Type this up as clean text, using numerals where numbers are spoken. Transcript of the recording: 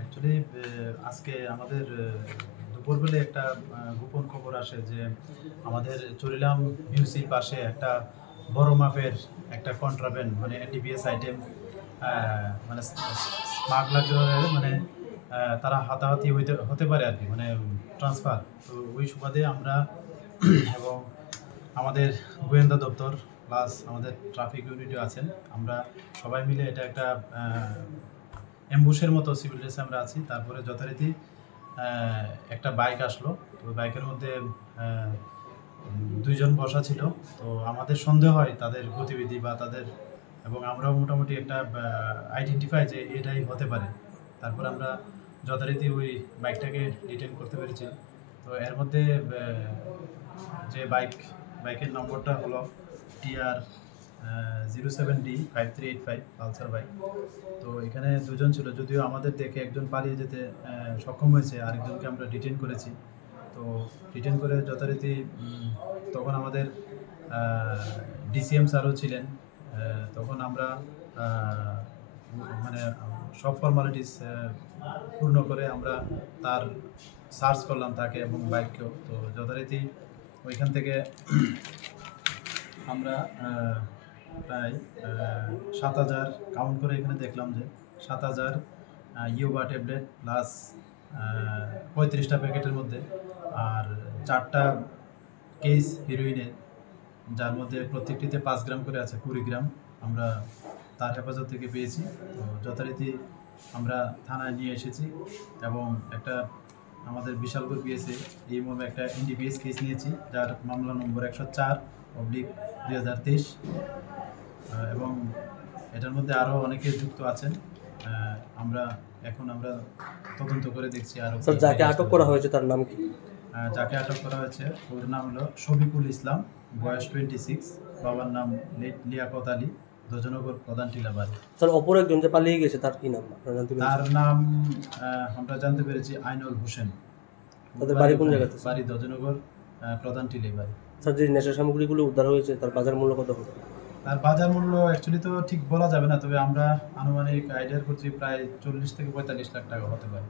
Actually, আজকে আমাদের দুপুরবেলা একটা গোপন খবর আসে যে আমাদের চুরিলাম মিউজিক পাশে একটা বড় মাপের একটা কন্ট্রাব্যান্ড মানে এনডিপিএস আইটেম মানে স্মাগলার মানে তারা হাতাহাতি হতে পারে আর কি মানে ট্রান্সফার। তো ওই সুবাদে আমরা এবং আমাদের গোয়েন্দা দপ্তর প্লাস আমাদের ট্রাফিক ইউনিটও আছেন, আমরা সবাই মিলে এটা একটা অ্যাম্বুশের মতো সিভিল ড্রেসে আমরা আছি। তারপরে যথারীতি একটা বাইক আসলো, তো বাইকের মধ্যে দুইজন বসা ছিল। তো আমাদের সন্দেহ হয় তাদের গতিবিধি বা তাদের, এবং আমরাও মোটামুটি একটা আইডেন্টিফাই যে এটাই হতে পারে। তারপর আমরা যথারীতি ওই বাইকটাকে ডিটেইন করতে পেরেছি। তো এর মধ্যে যে বাইকের নম্বরটা হলো TR 07D5385 পালসার বাইক। তো এখানে দুজন ছিল, যদিও আমাদের দেখে একজন পালিয়ে যেতে সক্ষম হয়েছে, আরেকজনকে আমরা ডিটেইন করেছি। তো ডিটেইন করে যথারীতি তখন আমাদের DCM স্যারও ছিলেন। তখন আমরা মানে সব ফর্মালিটিস পূর্ণ করে আমরা তার সার্চ করলাম তাকে এবং বাইককেও। তো যথারীতি ওইখান থেকে আমরা প্রায় 7000 কাউন্ট করে এখানে দেখলাম যে 7000 ইয়োবা ট্যাবলেট প্লাস 35টা প্যাকেটের মধ্যে আর 4টা কেস হিরোইনের, যার মধ্যে প্রত্যেকটিতে 5 গ্রাম করে আছে, 20 গ্রাম আমরা তার হেফাজত থেকে পেয়েছি। তো যথারীতি আমরা থানায় নিয়ে এসেছি এবং একটা আমাদের বিশালগড় পিএসএ এই মর্মে একটা এনডিপিএস কেস নিয়েছি, যার মামলা নম্বর 104/2023 এবং এটার মধ্যে আরও অনেকে যুক্ত আছেন। আমরা তদন্ত করে দেখছি। আর যাকে আটক করা হয়েছে তার নাম কি? যাকে আটক করা হয়েছে ওর নাম হলো শফিকুল ইসলাম, বয়স 26, বাবার নাম লিয়াকত আলী, দজনগর প্রধান টিলাবাড়ি। স্যার অপর একজন যে পালিয়ে গেছে তার কি নাম? তার নাম আমরা জানতে পেরেছি আইনুল হোসেন। তাদের বাড়ি কোন জায়গাতে? বাড়ি দজনগর প্রধান টিলাবাড়ি। স্যার যে নেশা সামগ্রীগুলো উদ্ধার হয়েছে তার বাজার মূল্য কত হবে? তার বাজার মূল্য অ্যাকচুয়ালি তো ঠিক বলা যাবে না, তবে আমরা আনুমানিক আইডিয়া করছি প্রায় 40 থেকে 45 লাখ টাকা হতে পারে।